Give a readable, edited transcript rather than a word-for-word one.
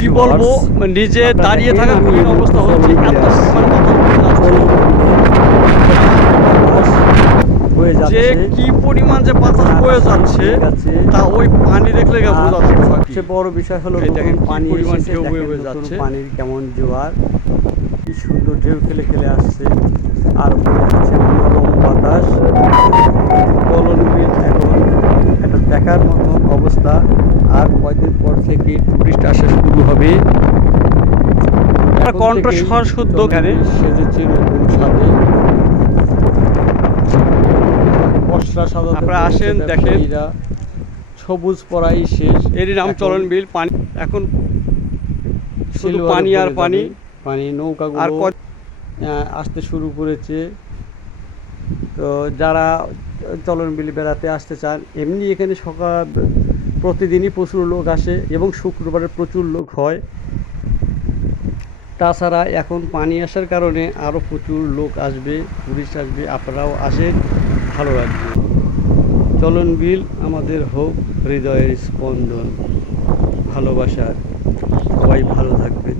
কি বলবো, নিজে দাঁড়িয়ে থাকা কঠিন অবস্থা হচ্ছে, এত পরিমাণ বাতাস বয়ে যে যাচ্ছে। কি পরিমাণ যে বাতাস বয়ে যাচ্ছে তা ওই পানি দেখলে বোঝা যাচ্ছে। সবচেয়ে বড় বিষয় হলো এই দেখেন নতুন কি পানি পরিমাণ এসেছে, ঢেউ বয়ে দেখেন বয়ে নতুন যাচ্ছে। পানির কেমন জোয়ার, কি সুন্দর ঢেউ খেলে খেলে আসছে আর বয়ে যাচ্ছে মনোরম বাতাস। চলন বিল এখন একটা দেখার মতন অবস্থা। আর কয়দিন পর থেকে টুরিস্ট আসা শুরু হবে। কণ্ঠস্বর শুদ্ধ এখানে সেজেছে নতুন সাথে পশরা সাজাতে আপনারা আসেন, দেখেন। ব্যবসায়ীরা। সবুজ পরাই শেষ, এরই নাম এখন চলন বিল। পানি এখন শুধু সিলভারে পানি আর ভরে পানি। যাবে। পানি আর নৌকাগুলো আসতে শুরু করেছে। তো যারা চলন বিল বেড়াতে আসতে চান, এমনি এখানে প্রতিদিনই প্রচুর লোক আসে এবং শুক্রবারে প্রচুর লোক হয়। তাছাড়া এখন পানি আসার কারণে আরও প্রচুর লোক আসবে, টুরিস্ট আসবে। আপনারাও আসেন, ভালো লাগবে। চলন বিল আমাদের হোক হৃদয়ের স্পন্দন, ভালোবাসার। সবাই ভালো থাকবেন।